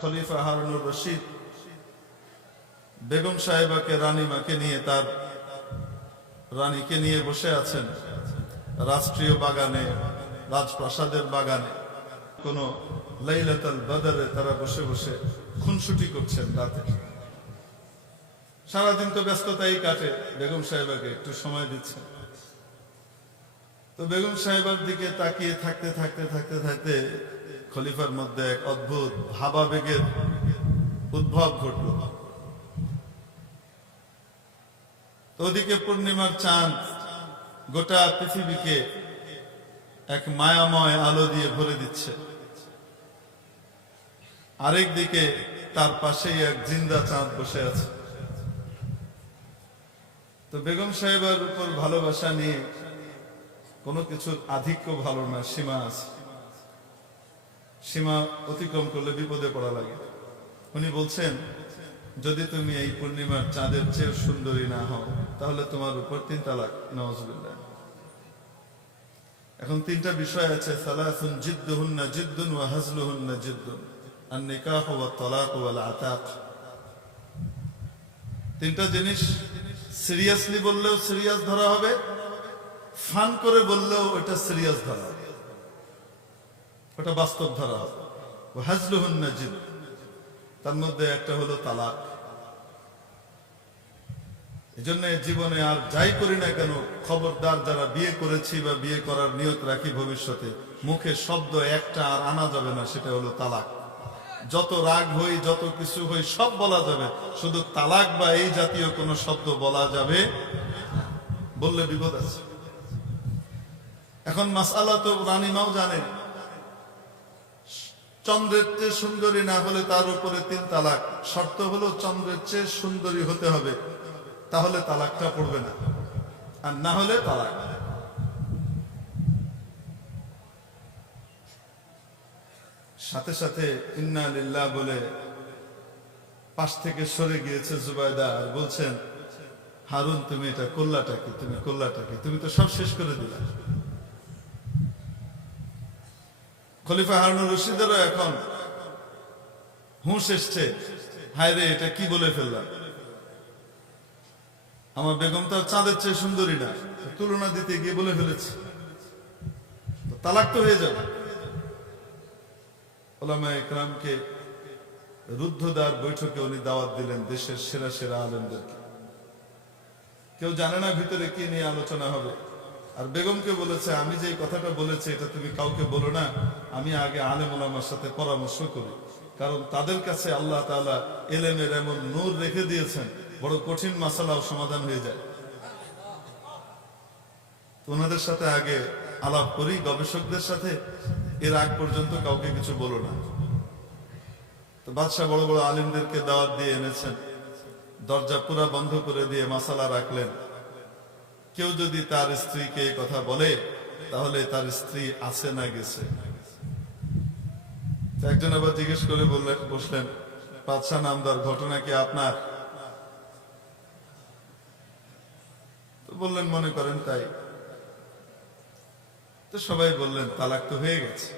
খলিফা হারুনুর রশিদ বেগম সাহেবাকে রানীমাকে নিয়ে তার রানীকে নিয়ে বসে আছেন রাষ্ট্রীয় বাগানে, রাজপ্রাসাদের বাগানে। কোন লাইলাতুল বদরে তারা বসে বসে খুনসুটি করছেন রাতে। সারাদিন তো ব্যস্ততাই কাটে, বেগম সাহেবাকে একটু সময় দিচ্ছেন। তো বেগম সাহেবার দিকে তাকিয়ে থাকতে থাকতে থাকতে থাকতে খলিফার মধ্যে এক অদ্ভুত ভাবাবেগের উদ্ভব ঘটল। ওদিকে পূর্ণিমার চাঁদ গোটা পৃথিবীকে এক মায়াময় আলো দিয়ে ভরে দিচ্ছে, আরেক দিকে তার পাশেই এক জিন্দা চাঁদ বসে আছে। তো বেগম সাহেবের উপর ভালোবাসা নিয়ে কোনো কিছুর আধিক্য ভালো না, সীমা আছে। সীমা অতিক্রম করলে বিপদে পড়া লাগে। উনি বলছেন, যদি তুমি এই পূর্ণিমার চাঁদের চেয়ে সুন্দরী না হও তাহলে তোমার উপর 3 তালাক। নাউজুবিল্লাহ। এখন 3টা বিষয় আছে, সালাসুন জিদ্দুহুন্না জিদ্দুন ওয়া হাজলুহুন্না জিদ্দুন, আন-নিকাহ ওয়া তালাক ওয়াল আতাক। 3টা জিনিস সিরিয়াসলি বললেও সিরিয়াস ধরা হবে, ফান করে বললেও ওটা সিরিয়াস ধরা হবে, ওটা বাস্তব ধরা হবে। ওয়া হাজলুহুন্না জিদ্দ, তার মধ্যে একটা হলো তালাক। এজন্য জীবনে আর যাই করি না কেন, খবরদার যারা বিয়ে করেছি বা বিয়ে করার নিয়ত রাখি ভবিষ্যতে, মুখে শব্দ একটা আর আনা যাবে না, সেটা হলো তালাক। যত রাগ হই, যত কিছু হই, সব বলা যাবে, শুধু তালাক বা এই জাতীয় কোনো শব্দ বলা যাবে, বললে বিপদ আছে। এখন মাসআলা তো রানীমাও জানেন, চন্দ্রের চেয়ে সুন্দরী না হলে তার উপরে 3 তালাক। শর্ত হলো চন্দ্রের চেয়ে সুন্দরী হতে হবে, তাহলে তালাকটা পড়বে না, আর না হলে তালাক। সাথে সাথে ইন্না লিল্লাহ বলে পাশ থেকে সরে গিয়েছে জুবাইদা, আর বলছেন, হারুন তুমি এটা করলাটা কি, তুমি করলাটা কি, তুমি তো সব শেষ করে দিলা। খলিফা হারুনুর রশিদেরও এখন হুঁশ এসছে, হায় রে এটা কি বলে ফেললাম, আমার বেগম তো চাঁদের চেয়ে সুন্দরী না, তুলনা দিতে গিয়ে বলে ফেলেছে, তালাক তো হয়ে যাবে। উলামা ইকরামকে রুদ্ধদ্বার বৈঠকে উনি দাওয়াত দিলেন, দেশের সেরা সেরা আলেমদেরকে। কেউ জানে না ভিতরে কি নিয়ে আলোচনা হবে। আর বেগমকে বলেছে, আমি যে কথাটা বলেছি এটা তুমি কাউকে বলো না, আমি আগে আলেম ওলামার সাথে পরামর্শ করি, কারণ তাদের কাছে আল্লাহ তাআলা ইলমের এমন নূর রেখে দিয়েছেন, বড় কঠিন মাসালাও সমাধান হয়ে যায়। ওনাদের সাথে আগে আলাপ করি, গবেষকদের সাথে, এর আগ পর্যন্ত কাউকে কিছু বলো না। তো বাদশাহ বড় বড় আলেমদেরকে দাওয়াত দিয়ে এনেছেন, দরজা পুরা বন্ধ করে দিয়ে মাসালা রাখলেন। কেউ যদি তার স্ত্রীকে এই কথা বলে তাহলে তার স্ত্রী আছে না গেছে। একজন আবার জিজ্ঞেস করে বসলেন, বাদশাহ নামদার, ঘটনা কি আপনার? তো বললেন, মনে করেন তাই। তো সবাই বললেন, তালাক তো হয়ে গেছে,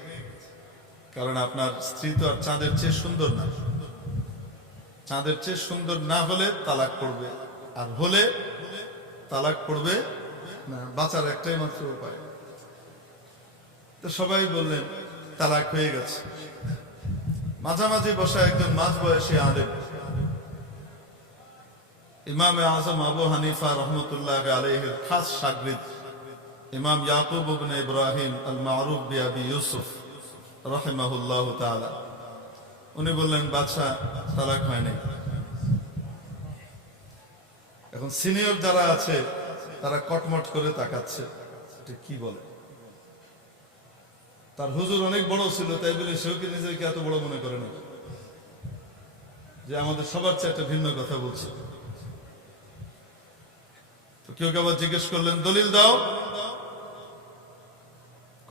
কারণ আপনার স্ত্রী তো আর চাঁদের চেয়ে সুন্দর না। চাঁদের চেয়ে সুন্দর না হলে তালাক পড়বে, আর হলে তালাক পড়বে না, বাঁচার একটাই মাত্র উপায়। তো সবাই বললেন তালাক হয়ে গেছে। মাঝামাঝি বসা একজন মাঝবয়সী আলেম, ইমামে আজম আবু হানিফা রহমতুল্লাহ আলাইহির খাস শাগরিদ ইমাম ইয়াকুব ইবনে ইব্রাহিম আল মারুফ বি আবি ইউসুফ রাহিমাহুল্লাহু তাআলা, উনি বললেন, বাদশাহ তালাক হয় নাই। এখন সিনিয়র যারা আছে তারা কটমট করে তাকাচ্ছে, এটা কি বলে। তার হুজুর অনেক বড় ছিল, তাই বলে সেও কি নিজেকে এত বড় মনে করে না যে আমাদের সবার চেয়ে একটা ভিন্ন কথা বলছে। তো কেউ আবার জিজ্ঞেস করলেন, দলিল দাও।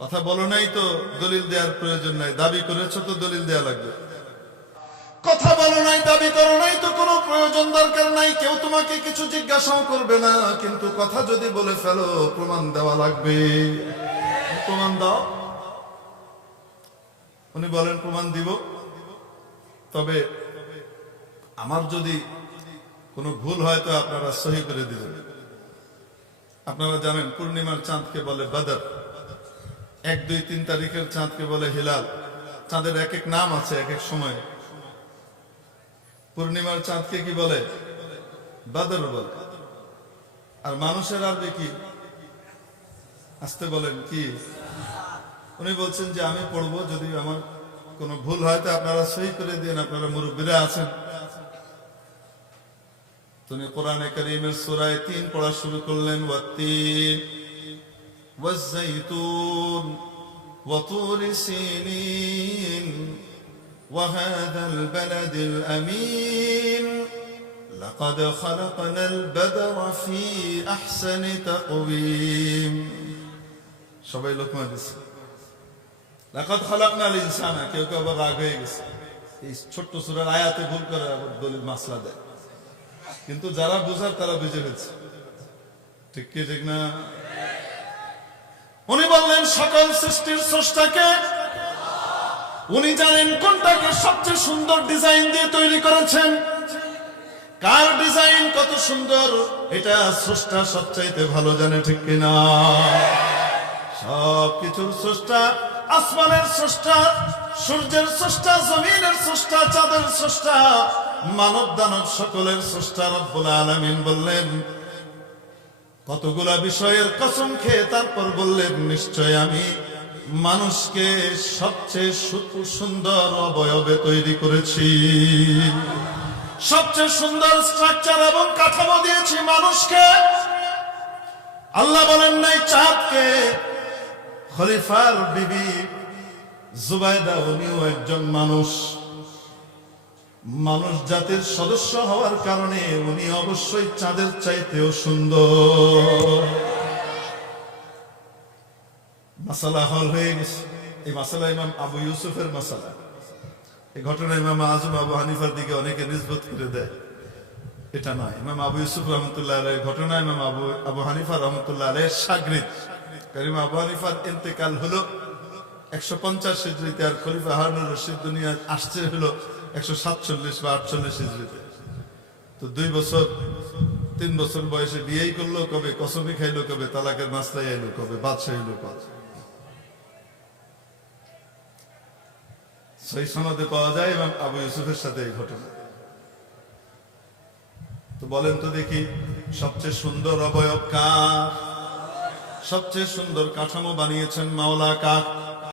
কথা বলো নাই তো দলিল দেওয়ার প্রয়োজন নাই, দাবি করেছো তো দলিল দেয়া লাগবে। কথা বলো নাই, দাবি করো নাই তো কোনো প্রয়োজন দরকার নাই, কেউ তোমাকে কিছু জিজ্ঞাসাও করবে না, কিন্তু কথা যদি বলে ফেলো প্রমাণ দেওয়া লাগবে। প্রমাণ দাও। উনি বলেন, প্রমাণ দিব। তবে আমার যদি কোনো ভুল হয় তো আপনারা সহি করে দিবেন। আপনারা জানেন পূর্ণিমার চাঁদকে বলে বদর, 1, 2, 3 তারিখের চাঁদকে বলে হিলাল। চাঁদের এক এক নাম আছে এক এক সময়। পূর্ণিমার চাঁদকে কি বলে? বদর বলে। আর মানুষের আরবি কি? আসতে বলেন কি? উনি বলছেন যে আমি পড়বো, যদি আমার কোনো ভুল হয় তো আপনারা সহি করে দিন, আপনারা মুরব্বীরা আছেন। তিনি কোরআনে কারীমের সূরা 3 পড়া শুরু করলেন, ওয়াত্তিন ওয়াজ-যাইতুন ওয়া তুরি সিনিন ওয়া হাযাল বালাদিল আমিন লাকাদ খালাকনাল বাদরা ফি আহসানি তাকওয়িম। সবাই লোকমা দিছে লাকাদ খালাকনাল ইনসানা। কেউ কেউ আবার রাগ হয়ে গেছে, এই ছোট্ট সূরার আয়াতে ভুল করে আবার দলিল মাসলা দেয়। কিন্তু যারা বুঝার তারা বুঝে গেছে, ঠিক কি ঠিক না? উনি বললেন সকল সৃষ্টির স্রষ্টাকে, উনি জানেন কোনটাকে সবচেয়ে সুন্দর ডিজাইন দিয়ে তৈরি করেছেন। কার ডিজাইন কত সুন্দর এটা স্রষ্টা সবচাইতে ভালো জানে, ঠিক কিনা? সব কিছুর স্রষ্টা, আসমানের স্রষ্টা, সূর্যের স্রষ্টা, জমিনের স্রষ্টা, চাঁদের স্রষ্টা, মানব দানব সকলের স্রষ্টা রব্বুল আলামিন বললেন কতগুলা বিষয়ের কসম খেয়ে তারপর বললেন নিশ্চয় আমি মানুষকে সবচেয়ে সুন্দর অবয়বে তৈরি করেছি, সবচেয়ে সুন্দর স্ট্রাকচার এবং কাঠামো দিয়েছি মানুষকে। আল্লাহ বলেন নাই চাঁদকে। খলিফার বিবি জুবাইদা উনিও একজন মানুষ, মানুষ জাতির সদস্য হওয়ার কারণে উনি অবশ্যই চাঁদের চাইতেও সুন্দর। মাসালা হল হয়ে গেছে। এই মাসালা ইমাম আবু ইউসুফের মাসালা। এই ঘটনা ইমাম আজম আবু হানিফার দিকে অনেকে নিসবত করে দেয়, এটা নয়। ইমাম আবু ইউসুফ রহমতুল্লাহ আলাইহির ঘটনা ইমাম আবু হানিফা রহমতুল্লাহ আলাইহির শাগরিদ কারীম আবু হানিফার ইন্তেকাল হলো 150 হিজরিতে, আর খলিফা হারুনুর রশিদ দুনিয়া আসছে হলো 147 বা 48 হিজরিতে। তো 2 বছর 3 বছর বয়সে বিয়েই করলো, কবে কসমি খাইলো, কবে তালাকের মাসলাই আইলো, কবে বাদশাহ হইলো। সেই সনদে পাওয়া যায় এবং আবু ইউসুফের সাথে এই ঘটনা। তো বলেন তো দেখি, সবচেয়ে সুন্দর অবয়ব কার? সবচেয়ে সুন্দর কাঠামো বানিয়েছেন মাওলা কার?